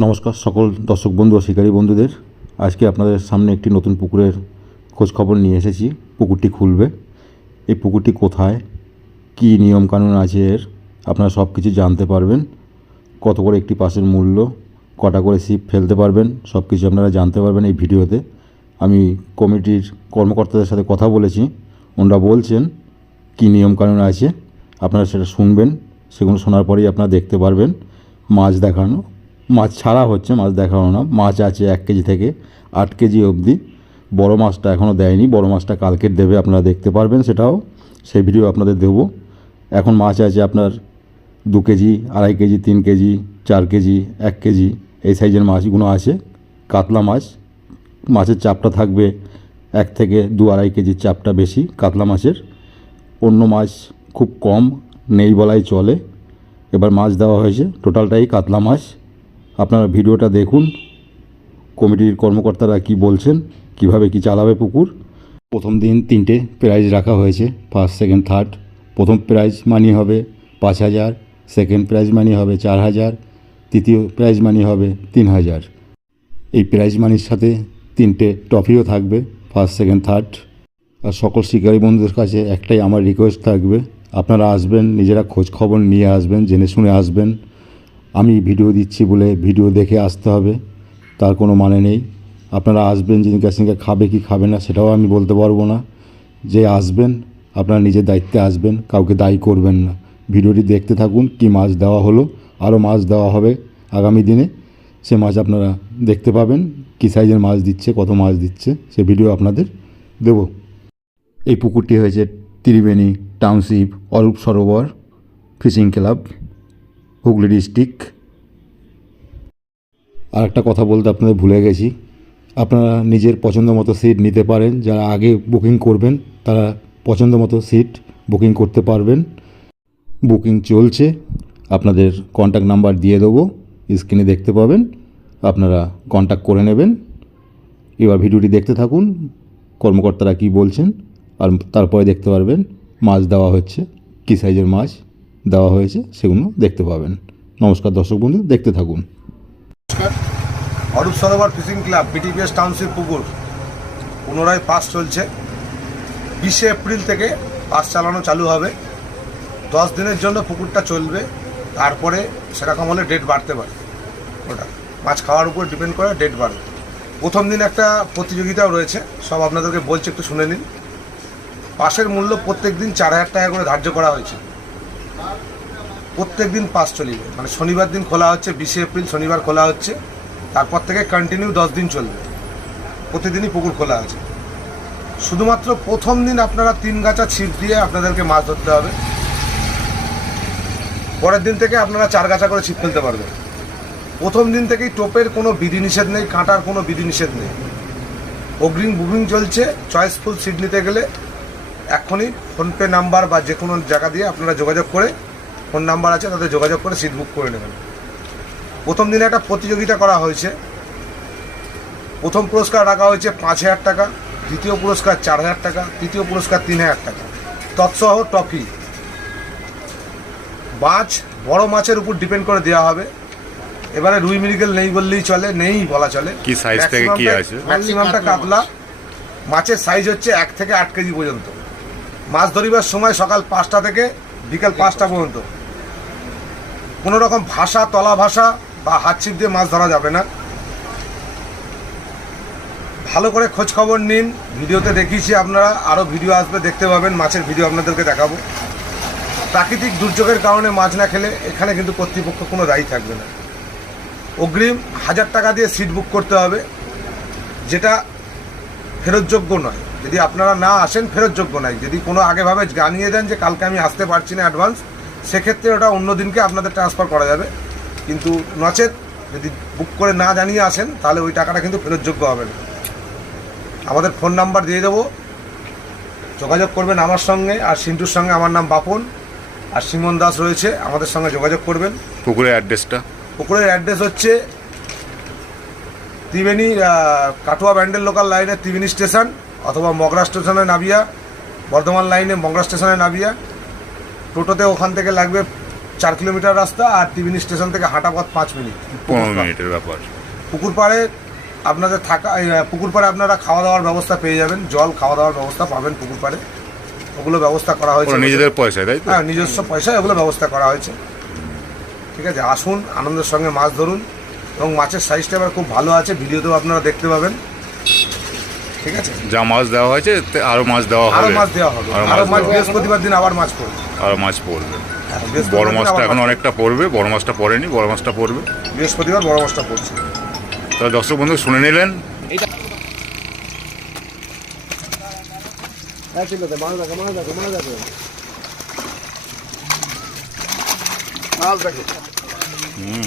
নমস্কার সকল দর্শক বন্ধু ও শিকারী বন্ধুদের। আজকে আপনাদের সামনে একটি নতুন পুকুরের খোঁজ খবর নিয়ে এসেছি। পুকুরটি খুলবে। এই পুকুরটি কোথায়? কী নিয়মকানুন আছে এর? আপনারা সব কিছু জানতে পারবেন। কত করে একটি পাশের মূল্য, কটা করে সিপ ফেলতে পারবেন, সব কিছু আপনারা জানতে পারবেন এই ভিডিওতে। আমি কমিটির কর্মকর্তাদের সাথে কথা বলেছি। ওনারা বলছেন, কী নিয়মকানুন আছে? আপনারা সেটা শুনবেন। সেগুলো শোনার পরেই আপনারা দেখতে পারবেন। মাছ দেখানো মাছ ছাড়া হচ্ছে, মাছ দেখানো না। মাছ আছে এক কেজি থেকে আট কেজি অবধি। বড় মাছটা এখনও দেয়নি, বড় মাছটা কালকের দেবে, আপনারা দেখতে পারবেন সেটাও। সেই ভিডিও আপনাদের দেবো। এখন মাছ আছে আপনার দু কেজি, আড়াই কেজি, তিন কেজি, চার কেজি, এক কেজি, এই সাইজের মাছগুলো আছে। কাতলা মাছ, মাছের চাপটা থাকবে এক থেকে দু আড়াই কেজির চাপটা বেশি কাতলা মাছের। অন্য মাছ খুব কম, নেই বলাই চলে। এবার মাছ দেওয়া হয়েছে, টোটালটাই কাতলা মাছ। আপনারা ভিডিওটা দেখুন। কমিটির কর্মকর্তারা কি বলছেন, কীভাবে কি চালাবে পুকুর। প্রথম দিন তিনটে প্রাইজ রাখা হয়েছে ফার্স্ট সেকেন্ড থার্ড প্রথম প্রাইজ মানি হবে পাঁচ হাজার সেকেন্ড প্রাইজ মানি হবে চার হাজার, তৃতীয় প্রাইজ মানি হবে তিন হাজার। এই প্রাইজ মানির সাথে তিনটে ট্রফিও থাকবে ফার্স্ট সেকেন্ড থার্ড আর সকল শিকারী বন্ধুদের কাছে একটাই আমার রিকোয়েস্ট থাকবে, আপনারা আসবেন, নিজেরা খোঁজ খবর নিয়ে আসবেন, জেনে শুনে আসবেন। আমি ভিডিও দিচ্ছি বলে ভিডিও দেখে আসতে হবে, তার কোনো মানে নেই। আপনারা আসবেন জিনিকা সিনিকা খাবে কি খাবে না, সেটাও আমি বলতে পারব না। যে আসবেন, আপনারা নিজের দায়িত্বে আসবেন, কাউকে দায়ী করবেন না। ভিডিওটি দেখতে থাকুন, কি মাছ দেওয়া হলো, আরও মাছ দেওয়া হবে আগামী দিনে। সে মাছ আপনারা দেখতে পাবেন, কী সাইজের মাছ দিচ্ছে, কত মাছ দিচ্ছে, সে ভিডিও আপনাদের দেব। এই পুকুরটি হয়েছে Tribeni township Arup Sarobar fishing club. Hooghly district. আর একটা কথা বলতে আপনাদের ভুলে গেছি। আপনারা নিজের পছন্দ মতো সিট নিতে পারেন। যারা আগে বুকিং করবেন, তারা পছন্দ মতো সিট বুকিং করতে পারবেন। বুকিং চলছে। আপনাদের কন্ট্যাক্ট নাম্বার দিয়ে দেবো। স্ক্রিনে দেখতে পাবেন। আপনারা কন্ট্যাক্ট করে নেবেন। এবার ভিডিওটি দেখতে থাকুন। কর্মকর্তারা কি বলছেন, আর তারপরে দেখতে পারবেন। মাছ দেওয়া হচ্ছে। কী সাইজের মাছ? দেওয়া হয়েছে, সেগুলো দেখতে পাবেন। নমস্কার দর্শক বন্ধু, দেখতে থাকুন। নমস্কার। Arup Sarobar fishing club BTPS township পুকুর। পুনরায় পাস চলছে। বিশে এপ্রিল থেকে পাস চালানো চালু হবে। দশ দিনের জন্য পুকুরটা চলবে। তারপরে সেরকম হলে ডেট বাড়তে পারে। ওটা। মাছ খাওয়ার উপর ডিপেন্ড করে ডেট বাড়বে। প্রথম দিন একটা প্রতিযোগিতাও রয়েছে। সব আপনাদেরকে বলছি, একটু শুনে নিন। পাশের মূল্য প্রত্যেক দিন চার হাজার টাকা করে ধার্য করা হয়েছে। প্রত্যেক দিন পাস চলিবে। মানে শনিবার দিন খোলা হচ্ছে, বিশে এপ্রিল শনিবার খোলা হচ্ছে, তারপর থেকে কন্টিনিউ দশ দিন চলবে। প্রতিদিনই পুকুর খোলা আছে। শুধুমাত্র প্রথম দিন আপনারা তিন গাছা ছিপ দিয়ে আপনাদেরকে মাছ ধরতে হবে। পরের দিন থেকে আপনারা চার গাছা করে ছিপ ফেলতে পারবেন। প্রথম দিন থেকেই টোপের কোনো বিধিনিষেধ নেই, কাঁটার কোনো বিধিনিষেধ নেই। অগ্রিম বুকিং চলছে, চয়েসফুল সিট নিতে গেলে এখনই ফোনপে নাম্বার বা যে কোনো জায়গা দিয়ে আপনারা যোগাযোগ করে ফোন নাম্বার আছে তাদের যোগাযোগ করে সিট বুক করে নেবেন। প্রথম দিনে একটা প্রতিযোগিতা করা হয়েছে। প্রথম পুরস্কার রাখা হয়েছে পাঁচ হাজার টাকা দ্বিতীয় পুরস্কার চার হাজার টাকা তৃতীয় পুরস্কার তিন হাজার টাকা। তৎসহ ট্রফি। মাছ বড় মাছের উপর ডিপেন্ড করে দেওয়া হবে। এবারে রুই মৃগেল নেই বললেই চলে নেই বলা চলে। কি size থেকে কি আছে? ম্যাক্সিমামটা কাতলা। মাছের সাইজ হচ্ছে এক থেকে আট কেজি পর্যন্ত। মাছ ধরিবার সময় সকাল পাঁচটা থেকে বিকাল পাঁচটা পর্যন্ত। কোনো রকম ভাষা, তলা ভাষা বা হাত ছিপ দিয়ে মাছ ধরা যাবে না। ভালো করে খোঁজ খবর নিন, ভিডিওতে দেখিয়েছি আপনারা আরও ভিডিও আসবে, দেখতে পাবেন, মাছের ভিডিও আপনাদেরকে দেখাবো। প্রাকৃতিক দুর্যোগের কারণে মাছ না খেলে এখানে কিন্তু কর্তৃপক্ষ কোনো দায়ী থাকবে না। অগ্রিম হাজার টাকা দিয়ে সিট বুক করতে হবে, যেটা ফেরতযোগ্য নয়। যদি আপনারা না আসেন, ফেরতযোগ্য নয়। যদি কোনো আগেভাবে জানিয়ে দেন যে কালকে আমি আসতে পারছি না অ্যাডভান্স সেক্ষেত্রে ওটা অন্য দিনকে আপনাদের ট্রান্সফার করা যাবে। কিন্তু নচেত যদি বুক করে না জানিয়ে আসেন তাহলে ওই টাকাটা কিন্তু ফেরতযোগ্য হবে না। আমাদের ফোন নাম্বার দিয়ে দেবো। যোগাযোগ করবেন আমার সঙ্গে আর সিন্টুর সঙ্গে। আমার নাম বাপন আর সিমন দাস রয়েছে। আমাদের সঙ্গে যোগাযোগ করবেন। পুকুরের অ্যাড্রেসটা পুকুরের অ্যাড্রেস হচ্ছে ত্রিবেণী কাটুয়া ব্যান্ডেল লোকাল লাইনে ত্রিবেণী স্টেশন অথবা মগরা স্টেশনে নাবিয়া বর্ধমান লাইনে মগরা স্টেশনে নাবিয়া। টোটোতে ওখান থেকে লাগবে চার কিলোমিটার রাস্তা আর টিভিনি স্টেশন থেকে হাঁটা পথ পাঁচ মিনিট। পনেরো মিনিটের ব্যাপার। পুকুর পাড়ে আপনাদের থাকা পুকুর পাড়ে আপনারা খাওয়া দাওয়ার ব্যবস্থা পেয়ে যাবেন জল খাওয়া দাওয়ার ব্যবস্থা পাবেন পুকুর পাড়ে। ওগুলো ব্যবস্থা করা হয়েছে। নিজেদের পয়সায় তাই তো? হ্যাঁ নিজস্ব পয়সায় ওগুলো ব্যবস্থা করা হয়েছে। ঠিক আছে আসুন আনন্দের সঙ্গে মাছ ধরুন এবং মাছের সাইজটা এবার খুব ভালো আছে ভিডিওতেও আপনারা দেখতে পাবেন। ঠিক আছে যা মাছ দেওয়া হয়েছে এতে আরও মাছ দেওয়া আরও হবে মাছ দেওয়া হবে আরও আরও মাছ বৃহস্পতিবার দিন আবার মাছ পড়বে আরও মাছ পড়বে বড় মাছটা এখন অনেকটা পড়বে বড় মাছটা পড়েনি বড় মাছটা পড়বে পড়বে। বৃহস্পতিবার বড় মাছটা পড়ছে তাহলে দর্শক বন্ধু শুনে নিলেন হুম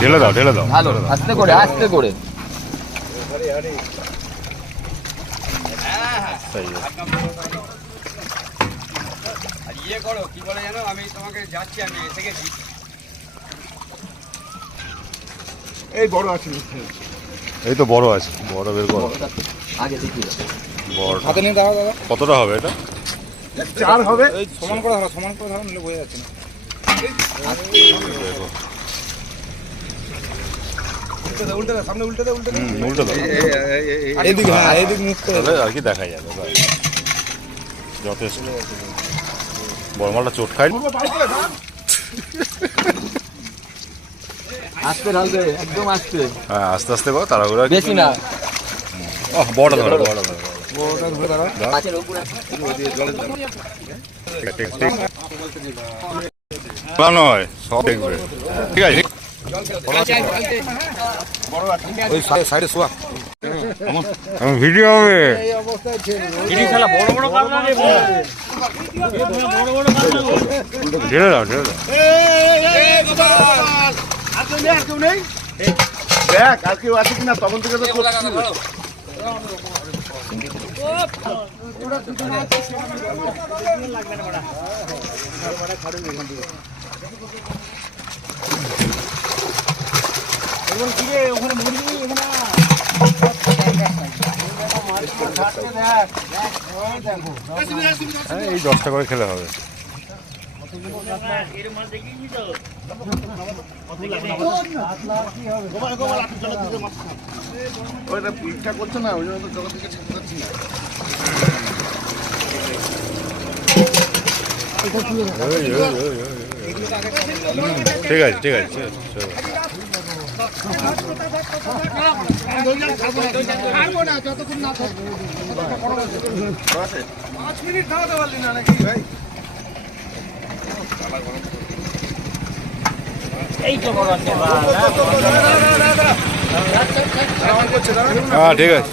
ঢেলে দাও ঢেলে দাও ভালো আস্তে করে আস্তে করে তাই আর ইয়ে করো কি বলে জানো আমি তোমাকে যাচ্ছি আমি এসে গেছি এই তো বড় আছে বড় বের করো আগে দেখি বড় হাতে নিয়ে দাও দাদা কতটা হবে এটা চার হবে এই সমান করে ধরো সমান করে ধরো নিলে বোঝা যাচ্ছে না উল্টে দাও সামনে উল্টে দাও উল্টে দাও হুম দাও এইদিকে হ্যাঁ এইদিকে মুখ করে তাহলে আর কি দেখা যাবে যথেষ্ট। বড় মালটা চোট খাই আস্তে ঢালবে একদম আস্তে। হ্যাঁ আস্তে আস্তে করো তাড়াহুড়া বেশি না। বড় ধরো বড় ধরো। না নয় সব দেখবে। ঠিক আছে ওই সাইডে শোয়া ভিডিও হবে। দাও ঢেলে দাও। দেখ আর আছে কিনা তখন থেকে তো হ্যাঁ, এই দশটা করে খেলে হবে। ওইটা পিঠটা করছে না ওই জন্য থেকে ঠিক আছে ঠিক আছে। পাঁচ মিনিট খাওয়াতে পারলি না নাকি ভাই হ্যাঁ ঠিক আছে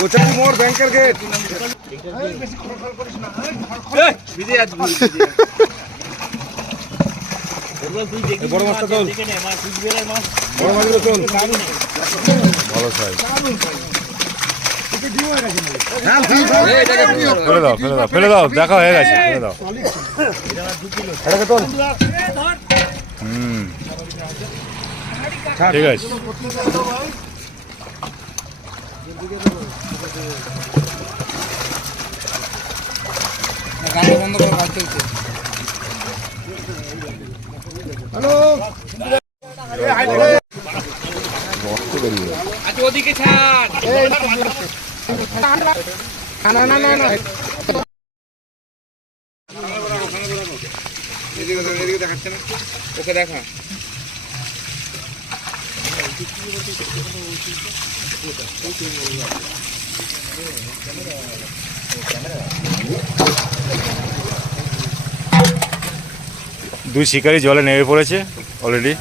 কোচারি মোড় ব্যাংকের গেট ভালো ফেলে দাও দাও, ফেলে দাও, দেখা হয়ে গেছে, ফেলে দাও। ঠিক আছে। গাড়ি বন্ধ করে কাজ চলছে। দুই শিকারি জলে নেমে পড়েছে অলরেডি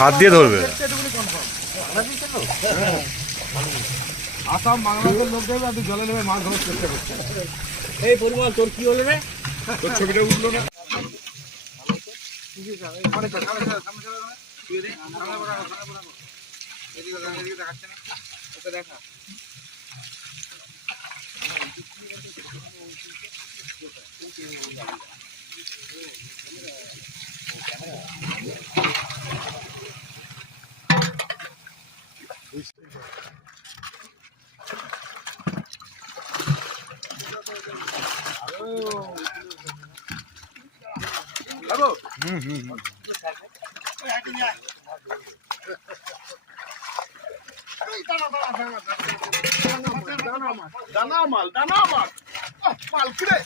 হাত দিয়ে ধরবে। আসাম, বাংলাদেশের লোক দেবে আপনি জলে নেমে মাছ ধরার চেষ্টা করছেন এই পরিমাণ, তোর কি হলো তোর ছবিটা উঠল না? হুম হুম দানা মাল দানা মাল মাল কিরে?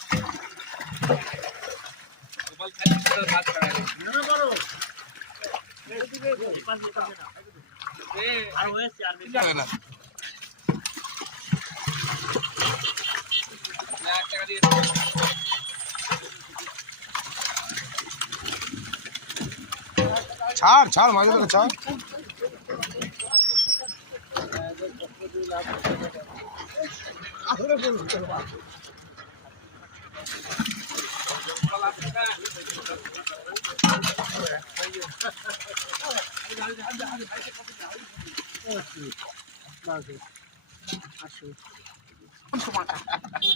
আর ওয়েস আর ছাড় ছাড় মাঝে থেকে ছাড়।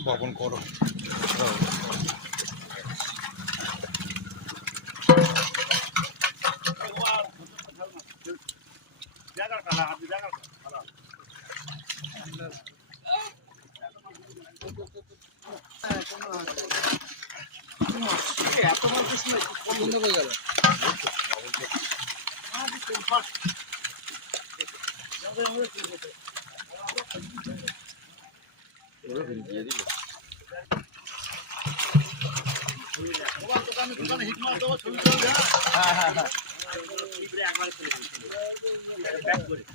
বপন করো।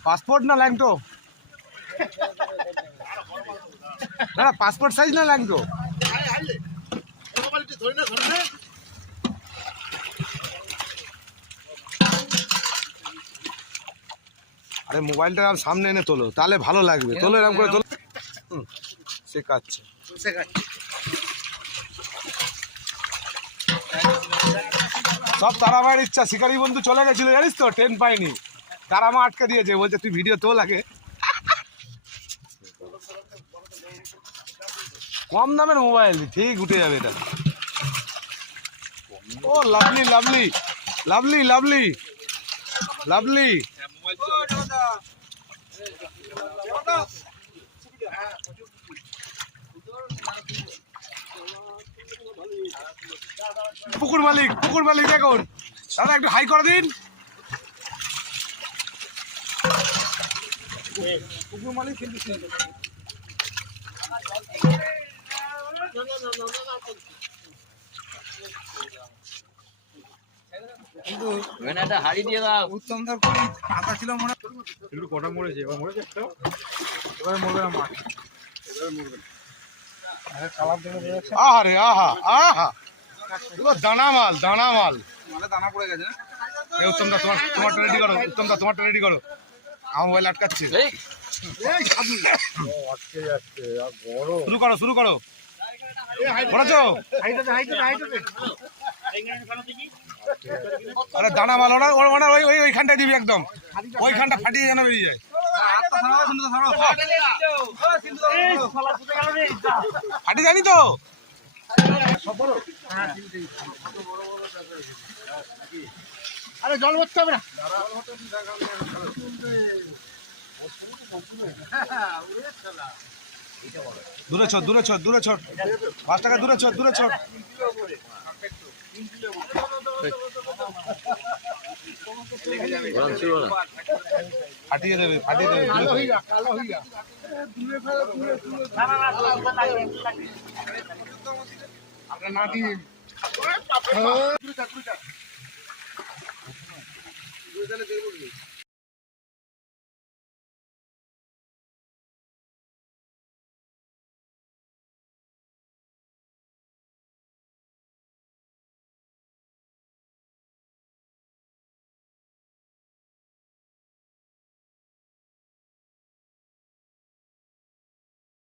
পাসপোর্ট না ল্যাংটো? না পাসপোর্ট সাইজ না ল্যাংটো? আরে মোবাইলটা সামনে এনে তোলো তাহলে ভালো লাগবে। তোলো এরকম করে তোলো। হুম, শেখাচ্ছে। সব তারা মায়ের ইচ্ছা, শিকারি বন্ধু চলে গেছিল, জানিস তো? ট্রেন পাইনি তারামা আটকে দিয়েছে, বলছে, তুই ভিডিও তো লাগে কম দামের মোবাইল, ঠিক উঠে যাবে এটা। ও, lovely lovely lovely lovely lovely. পুকুর মালিক পুকুর মালিক দেখুন দাদা একটু হাই করে দিন। পুকুর মালিক কিন্তু ওখানে একটা হাড়ি দিয়ে দাও উত্তম ছিল মনে একটু কটা মরেছে? এবার মরেছে একটা? এবার মরবে না মাছ আহারে আহা আহা। এগুলো দানা মাল দানা মাল। মানে দানা পড়ে গেছে এই তোমার তোমারটা রেডি করো উত্তমদা তোমারটা রেডি করো। আমার মোবাইল আটকাচ্ছে। এই। শুরু করো শুরু করো। করেছ আরে দানা মাল ওরা ওরা- ওরা ওই ওই ওইখানটা দিবি একদম। ওইখানটা ফাটিয়ে যেন বেরিয়ে যায়। ফাটি জানি তো? আরে জল ভরতে হবে না। দূরে ছোট দূরে ছোট দূরে ছোট। পাঁচ টাকা দূরে ছোট দূরে ছোট। ফাটিয়ে দেবে ফাটিয়ে দেবে দূরে। ছোট।